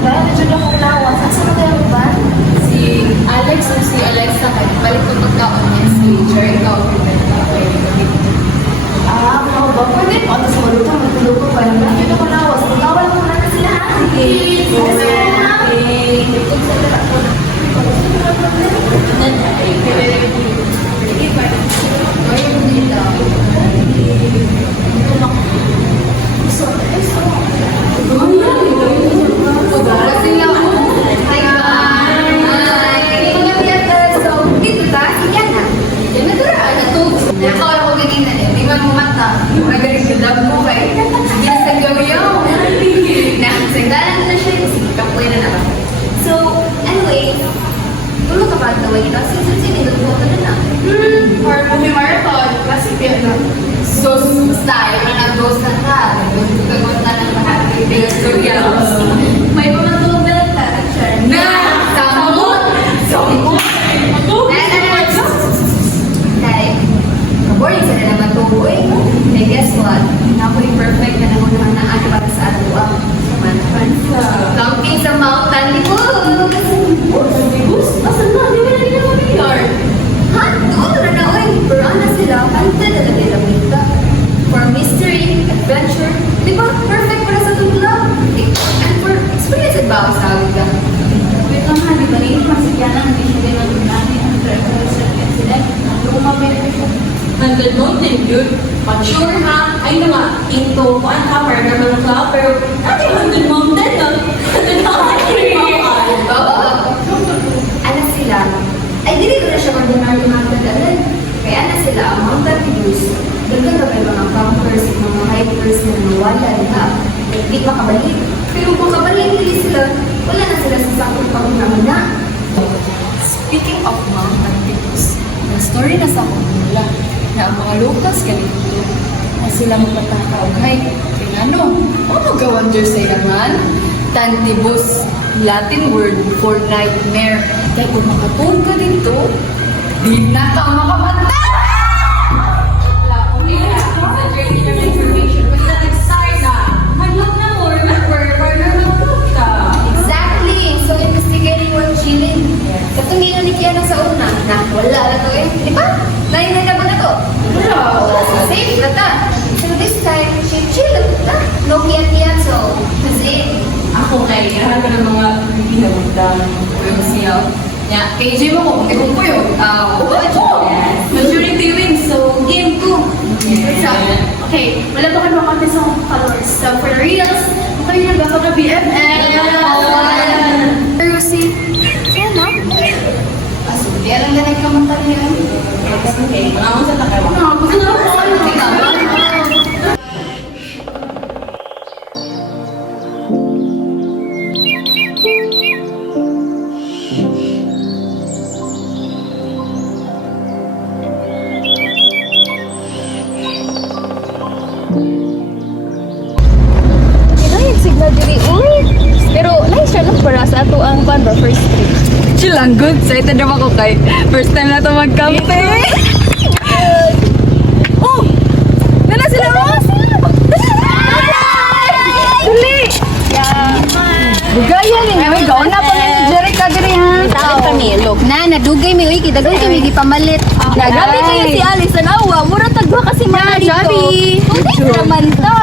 ba? Medyo na kong lawas. Asa na kaya mo ba? Si Alex o si Alexa ka. Balik ko pagkaon niya si Jericho. Ano ba? Pwede po. Ano sa malutang? Matulog ko pa. Medyo na kong lawas. Magkawal ko na sila. Okay. So, anyway, tulog ka pa daw ito. Since ko na na. Horror movie marathon. Classic yan na. So, style na nag-ghost na ka. Gagot na ng lahat. May mga tubig ka. Na! Samot! Samot! Dahil, kaboring sa na naman to, boy. And guess what? Nako'y perfect na naman naman na ano para sa ato ang camping sa mountain ni Boogs! Asan na? Di ba na rin naman yung yard? Ha? Doon na na, oy! Pero ano sila? Kanta na nagay ka. For mystery, adventure, di ba? Perfect para sa itong vlog. And for experience ba ako sa awit ka? Wait lang ha, di ba rin? Kasi kaya lang, hindi siya din ang namin ang driver sa incident. Lumabit ko siya. Hanggang noon din yun. But sure ha, ay naman, into kuan ka, partner mo ng club, pero ate hanggang mountain na. Ano sila? Ay, dili ko na siya ordinar yung mga dadalan. Kaya ano sila, ang mountain views, dagdag ka kayo mga campers, mga hikers na nawala nila. Hindi makabalik. Pero kung makabalik nila sila, wala na sila sa sakot pag-unaman na. Speaking of mountain views, the story na sa Manila na ang mga locals ganito na sila magpatakaw hike. Kaya ano gawander sa ilangan? Tantibus, Latin word for nightmare. Kaya kung makatulog ka dito, di na ka makamata! Exactly! So, investigating what chilling. Katong ginalikian na sa una, na wala na to eh. Di ba? Nainay na ba na to? Wala. Safe na ta. So, this time, chill na. No kiyan-kiyan. So, kasi, Ako kay, harap ko ng mga pinagundang yung siyaw. yeah, KJ mo ko, kung ko yun. Majority wins, so game 2. Yes. So, okay, wala ba kayo makakita sa mga followers? So, for the reals, kayo na ba ka BFF? Pero si, yan na. Kaya lang na nagkamata niya. Okay, mga mo sa takawa. Gusto na ako. Kailangan signal diri uy. Pero lain siya lang para sa ato ang banda first trip. Chill lang, good. Excited na ako kay first time na ito mag-camping. Oh! Nala sila mo? Dali! Bugayan eh. May gaon na pa ni Jerry ka diri ha. Tao kami, look. Na nadugay mi uy kidagan kami di pamalit. Nagabi kayo si Alice Anawa, mura tagwa kasi mga dito. Hindi naman to.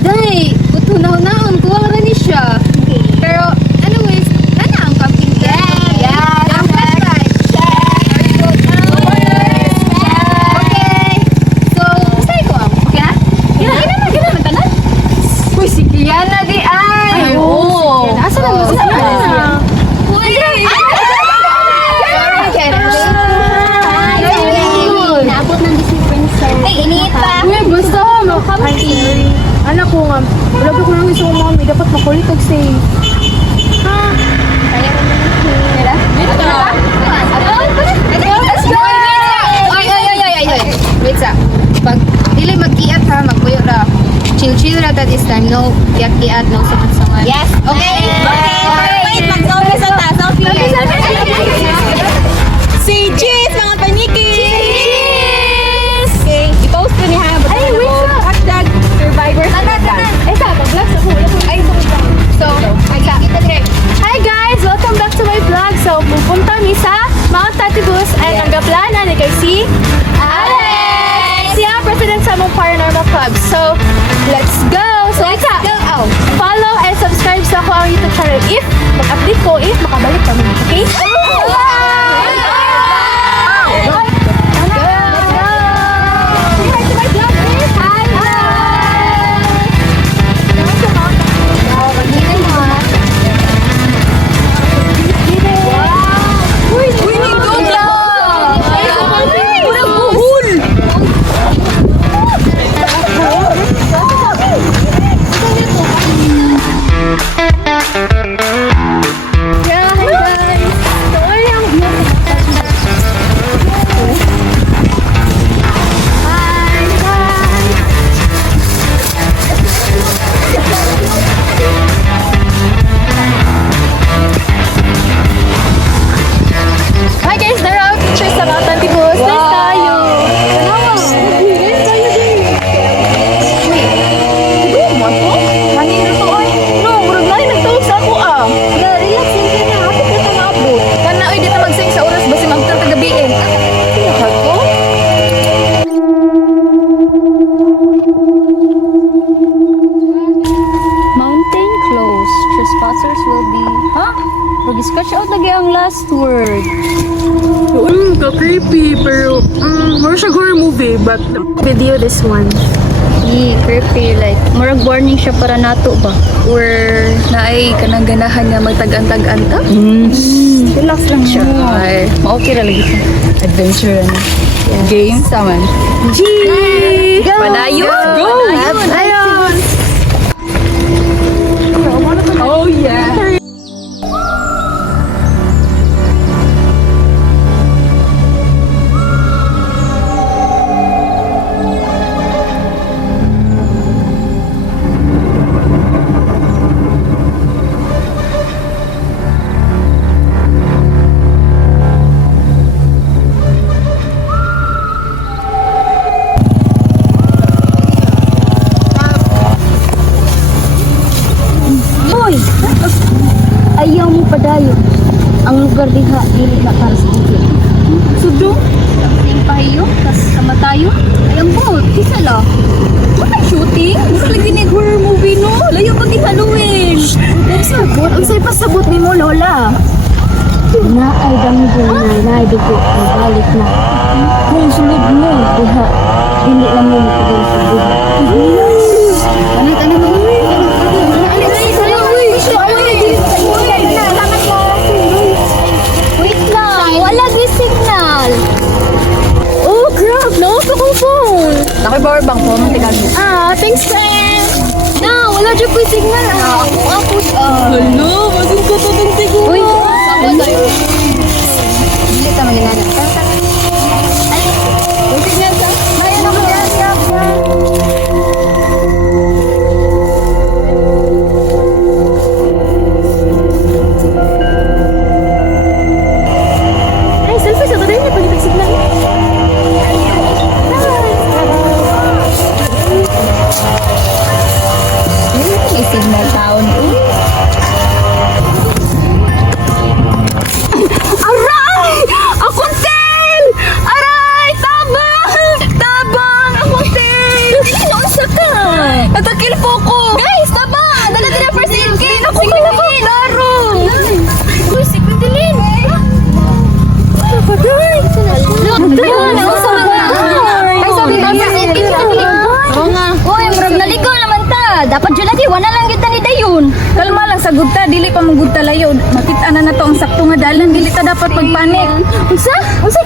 Dai, kutunaw-naon kuwang ra ni siya. Pero anyways, nana ang camping trip. Yeah. Ang flashlight. Very good. Okay. So, say ko ang. Okay na? Kailan man tanan? Uy, si Kiana di ay. Oo. Asa na mo si Kiana? Uy! Naabot ng Disney Princess. Ay, init pa. Uy, basta, Camping. anak ko nga, wala ko lang isang mami, dapat makulit og say. Kaya mo na nila. Dito na. Let's go! Ay. Wait sa. Pag dili mag-kiat ha, magpuyo ra. Chill ra that this time. No, kiat-kiat, no samad-samad. Yes. Okay. Wait, mag-selfie sa taas. Selfie. Si Cheese, mga paniki! Cheers! Okay, i-post ko ni ha. Ay, wait sa. Hashtag Survivors. Tanan. Ay, sa, mag-vlog sa kuya. Ay, sorry. So, kita dire. Tibus, and ang gaplana ni kay si Alex! Siya ang president sa among Paranormal Club. So, let's go! So, follow and subscribe sa ako ang YouTube channel if mag-update ko, if makabalik kami. Okay? Hi guys, there are pictures sa mga Tibus. Nice tayo! Mountain closed. Trespassers will be... Ha? Mag-scratch out lagi ang last word. Creepy, pero more siya horror movie, but video this one. Creepy. Like, murag warning siya para nato ba? Or naay kanang ganahan nga magtag-antag-anta? Relax lang siya. Ay, okay na lagi siya. Adventure na. Game saman. G! Padayon! Go! Ayun! Oh yeah! Hoy! Ayaw mo padayon. Ang lugar diha, dili na para sa bukid. Sudo? Ang pahiyo, tas sama tayo. Ay, ang boat, kisa la. Ano shooting? Isa lagi ni horror movie, no? Layo pag Halloween. Sabot? Ang say pasabot ni mo, Lola. Na ay damgo na naidugo ang balik na. Kung sulod mo, diha, dili lang mo matagal sa buhay. Ano mo? Wait lang, wala di signal. Oh, crap! Nawas akong phone! Naki-power bank mo, matigal mo. Thanks, friend! Na, wala dyan po yung signal. Ako, Hello, masin ko to din siguro. Uy, sabo tayo. Dili ka maginanap. Ay, yung signal ka? Mayan ako dyan. Ay, selfie sa tayo niya pag signal. May signal taon. Aray! Akong tail! Aray! Tabang! Tabang! Akong tail! Nausa ka! Natakil po ko! Guys, tabang! Dala din ang first aid kit! Ako malakot! Laro! Uy, si Quintilin! Pagay! Nausa man na! Ay, sabi na first aid kit! Oo nga! Uy, murag naligaw naman ta. Dapat dyan lagi, wala lang kita ni Dayon. Kalma lang sa gudta, dili pa mong gudta layo. Makita na to ang sakto nga dalan, dili ta dapat magpanik. Unsa,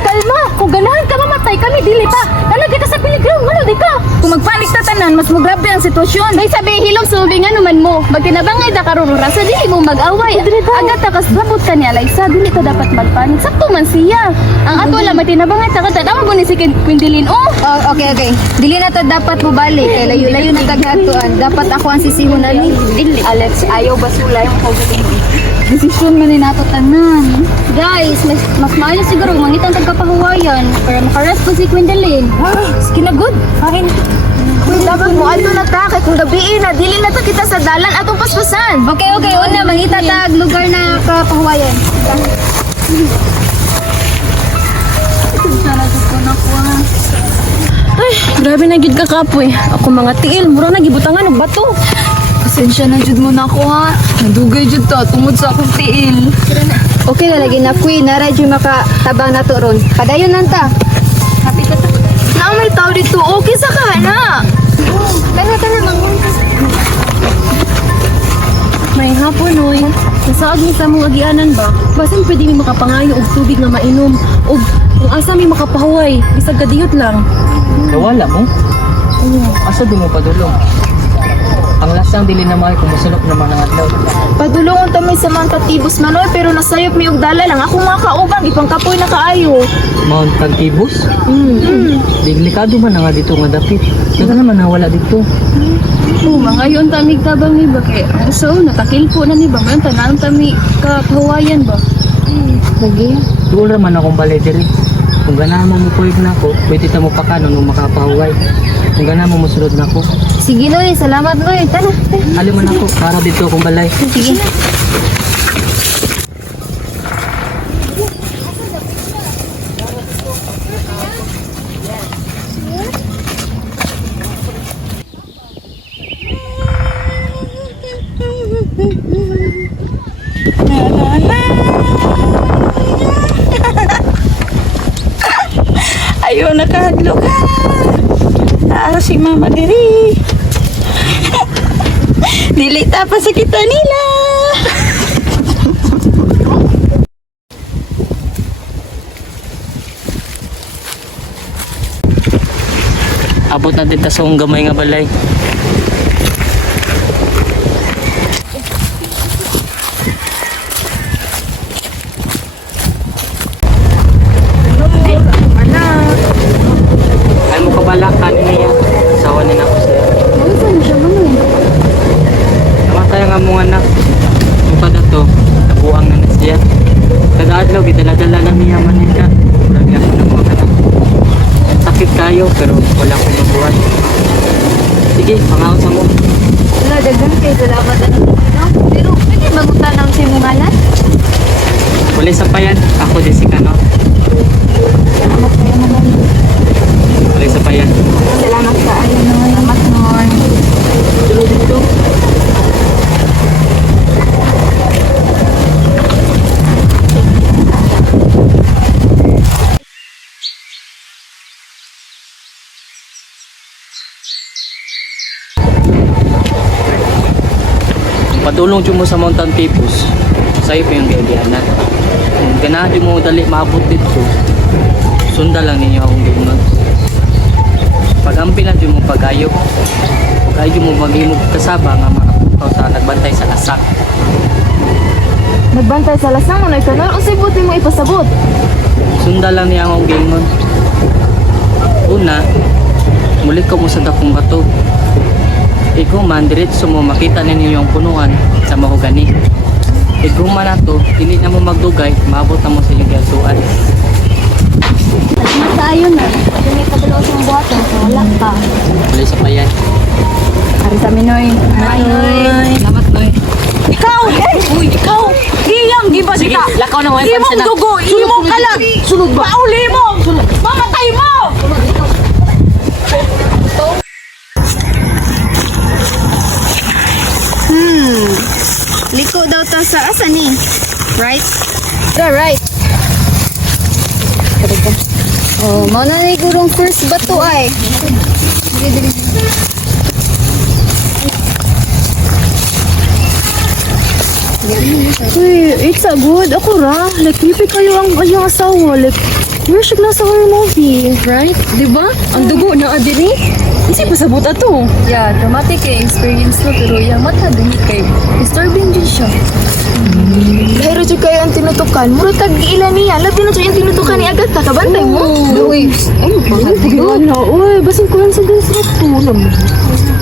kalma! Kung ganahan ka mamatay kami, dili pa! Nalagay ka sa piliground, wala di ka! Kung magpanik ta tanan, mas mugrabe ang sitwasyon. May sabi hilom subingan naman mo. Magkinabangay da karurura sa dili mo mag-away. Agad ta kasabot ka niya Liza, dili ka dapat magpanik. Sakto man siya. Ang ato lang matinabangay ta kada tama mo ni si Quintilin. Oh, Okay. Dili na to dapat mubalik. Kay layo-layo na tagatuan. Dapat ako ang sisihon ani. Alex, ayaw basula yung kaugaling. Desisyon man ni nato tanan. Guys, mas maayo siguro mangitang tagkapahuwayan para makarest po si Gwendolyn. kinagod. Hain. Kung dapat mo ano na ta kay kung gabi na dili na ta kita sa dalan atong paspasan. Okay. Una, mangita tag lugar na kapahuwayan. na gid ka kapoy. Ako mga tiil, mura na gibutangan og bato. Pasensya na jud mo na ako ha. Nadugay jud ta tungod sa akong tiil. Okay na lagi na kuy, nara dyan makatabang na to ron. Padayon nanta. Happy ka ta. Na may tao dito, okay sa kana. Kana mangun. May hapon, oy. Nasaag ni sa mong agianan ba? Basin pwede mi makapangayo og tubig nga mainom. Og kung asa mi makapahuway, bisag kadiyot lang. Nawala mo? Asa di mo padulong? Ang lasang dili na mahal kung masulok naman ang adlaw. Padulungon ta may sa mga katibos manoy pero nasayop mi og dala lang. Ako mga kaubang ipangkapoy na kaayo. Mount Tagtibus? Delikado man na nga dito nga dapit. Daga naman nawala dito. Mga yon tamig tabang ni ba kay so natakilpo na ni ba man tanan tami ka pahuwayan ba? Lagi. Duol raman akong balay diri. Kung ganahan mo mupuig na ako, pwede ta mo pakanon nung makapahuway. Kung ganahan mo musulod na ako, Sige Noy, salamat Noy. Tara. ali man ako para dito akong balay. Sige. Ayaw nakahadlok ha. Naara si mama diri. Dilita pa sa kita nila. Abot na din ta sa akong gamay nga balay. Ay mo kabalakan niya. Sawa na ako siya. Namatay nga mong anak. Yung kada to, nabuang na na siya. Kada adlaw, gidala-dala na niya manika. Marami ako na mga anak. Sakit kayo, pero wala akong mabuhat. Sige, pangaon sa mo. Wala, dagang kayo. Salamat na no? Pero pwede magutanang si mong anak? Wala sa payan. Ako din si Kano. Wala sa payan. Salamat sa ayo Noy. Salamat Noy. Tulo dito. Padulong dyan mo sa Mountain Pipus. Sa'yo pa yung gagayanan. Kung ganahan di mo dali maabot dito, sunda lang ninyo akong gawin. Pagampi lang dyan mo pag-ayo. Pag-ayo mo mag-imog kasaba nga mga putaw sa nagbantay sa lasak. Nagbantay sa lasang mo na ikanon. Unsay buti mo ipasabot? Sunda lang niya akong gawin. Una, muli ko mo sa dakong bato. Ikaw man, diretso mo makita ninyo yung punuan sa mahogani. Ikaw man na to, hindi na mo magdugay, maabot na mo sa inyong gasuan. Salamat sa ayo na. Pwede may padalaw sa buhatan. Wala pa. Wala sa payan. Ari sa Minoy. Bye Noy. Salamat, Noy. Ikaw! Uy, ikaw! Iyang, di ba Sige, ka? lakaw na mo yung Imong dugo, imong kalag! Sunod ba? Pauli mo! Mamatay mo! Liko daw ta sa asa ni? Right? Yeah, right. Oh, mo na ni gurong first bato ay. Dili. Uy, it's a good. Ako ra. Like, pipi kayo ang asawa. Like, we're siya nasa horror movie, right? Diba? Ang dugo na adiri. Kasi pasabot ato. Yeah, dramatic yung experience no, pero yung mata din kay disturbing din siya. Lahiro dyan kayo ang tinutukan. Muro tag-ilan niya. Labi na dyan yung tinutukan ni Agatha. Kabantay mo. Uy, ano? Uy, basing coincidence na to.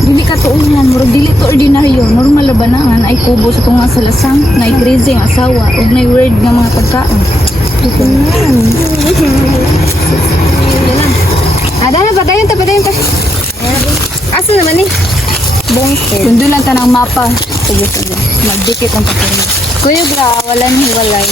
Dili ka tuunan, murag dili to ordinaryo, normal labanangan ay kubo sa tunga sa lasang, na crazy ang asawa, ug na weird nga mga pagkaon. Ada na padayon ta. Asa naman ni? Bongster. Kundo lang ta ng mapa. Sige. Magdikit ang pagkaon. Kuya bra, wala ni hiwalay.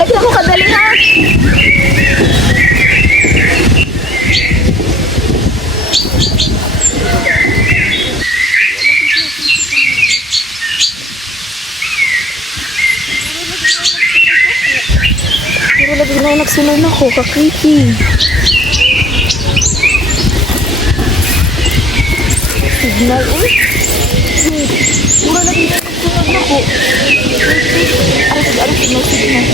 Balik na ko kadali ha. Pero lagi na nagsunod ako, ka-creepy. Signal, eh. Mura lagi na nagsunod ako. Aras, signal.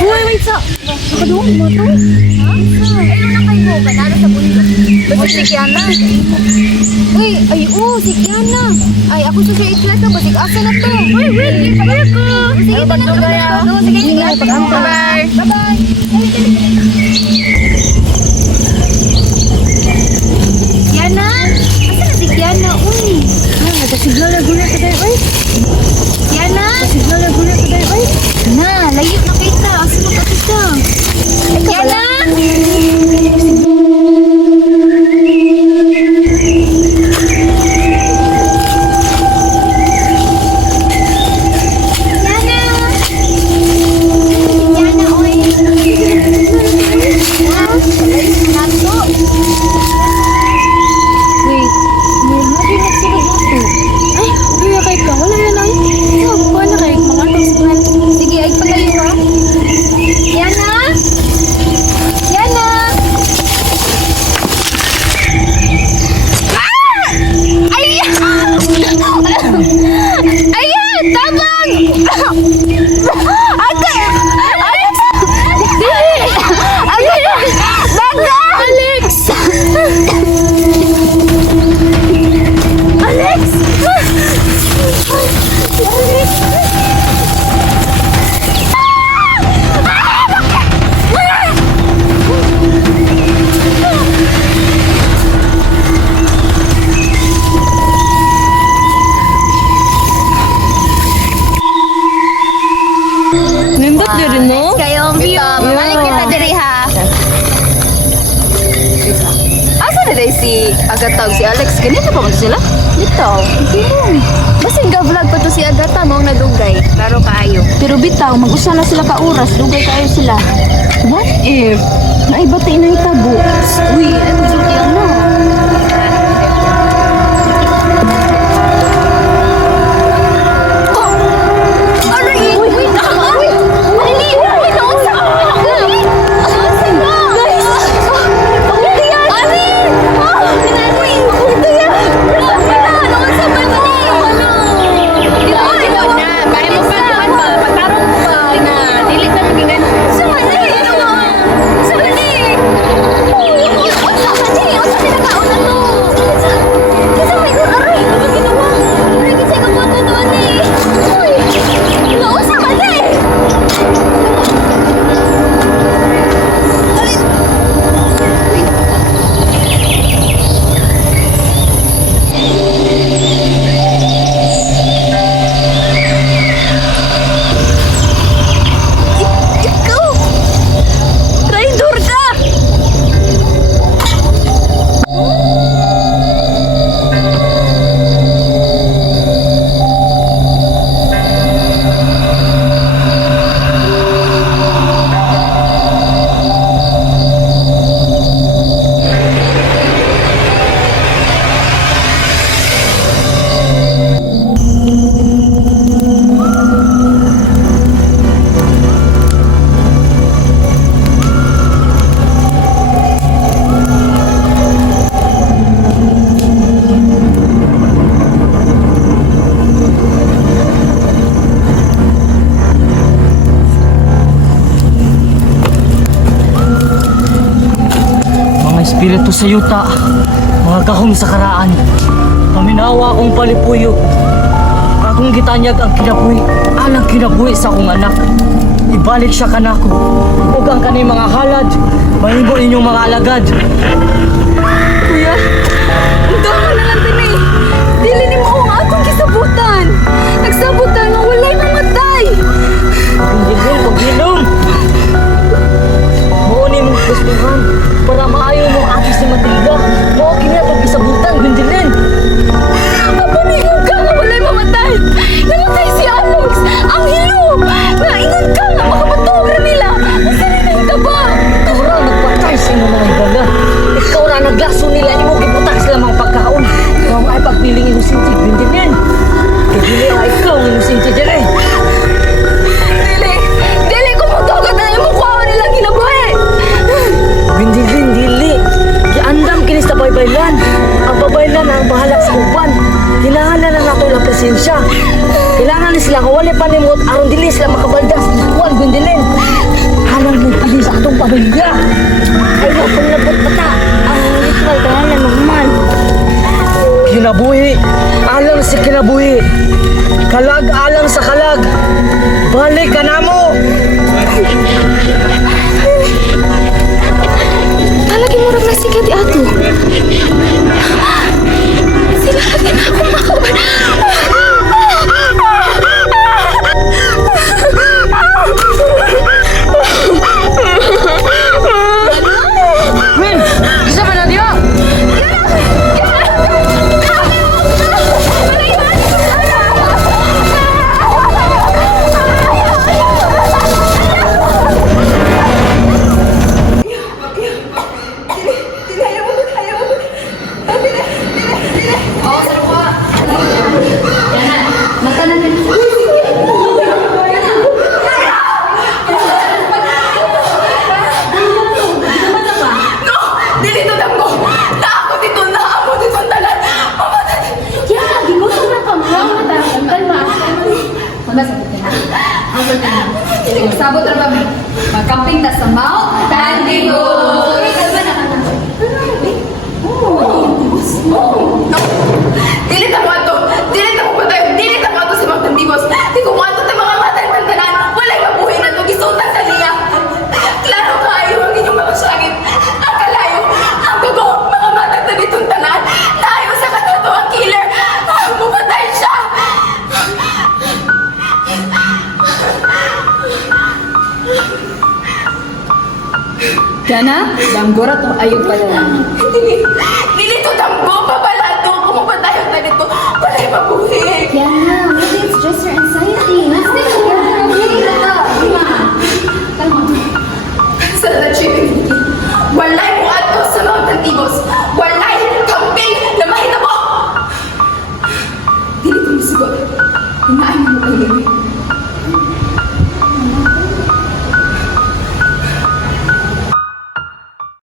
Uy, wait sa. Nakaduwa mo to? Ayun na kayo, banana sa bundok. Basta si Kiana. Uy, ay, si Kiana. Ay, ako sa siya iklas na, basig asa na to. Uy, wait, kaya ko. Sige, pagdugay ah. Sige, Bye-bye. Bye-bye. Kiana? Asa na si Kiana? Uy. Nagasignal na gula ka tayo, oy. Kiana? Signal na gula ka tayo, oy. Na, layo na kita. Asa na ka kita? Kiana? Sige, ay palayo ha. Yana? Yana? Ayan! Tabang! Ate! Alex! Dili! Daga! Alex! Alex! Nindot na rin, no? Kayong view. Mamalik kita diri ha. Asa na dahil si Agatha o si Alex? Ganito pa mo sila? Dito. Basta nga-vlog pa to si Agatha, maong nadugay. Klaro kaayo. Pero bitaw, mag-usa na sila ka oras, dugay kayo sila. What if naibati na itabo? Uy, ano joke lang no? Espiritu sa yuta, mga kahong sa karaan, paminawa akong palipuyo. Akong gitanyag ang kinabuhi sa akong anak. Ibalik siya kanako, ug ang kanay mga halad, mahimo inyong mga alagad. Kuya, ang dama na lang din eh. Dili ni mo ang akong kisabutan. Nagsabutan nga walay mamatay. Pagbilong! Mauni mong gustuhan para maayo mo ati si Matilda. Mao kini atong isabutan, Gwendolyn. Papanigog ka nga walay mamatay. pasensya. Kailangan ni sila kawali panimot aron dili sila makabaldas kuan gundilin. Halang nagpili sa atong pamilya. Ay, kung nabot bata, ang ritual ka na normal. Kinabuhi, alang si kinabuhi. Kalag alang sa kalag. Balik ka na mo. Palagi mo rin nasigat di ato. Sila lagi na akong makaban. Win, isa ba na diyo? Dili to damo. Naako dito tanan. Yeah, ginutom na ka. Kalma. Wala sa putin. Sabot ra ba? Magkamping ta sa Mount Tandibos. Dili ta mo ato. Dili ta mo patay. Dili ta mo ato si Mang Tandibos. Di ko mo ato ta mga matay ng tanan. Walay mabuhay na to gisultan sa niya. Klaro kayo ang inyong mga sakit. Ang kalayo. Ang dugo. Mga matay na ditong tanan. Tayo sa katoto ang killer. Mupatay siya. Kana, danggora to ayo pala. Dili to dambo. Babalato. Kung mapatay ang dito. Walay mabuhay. Yeah, maybe it's just your anxiety.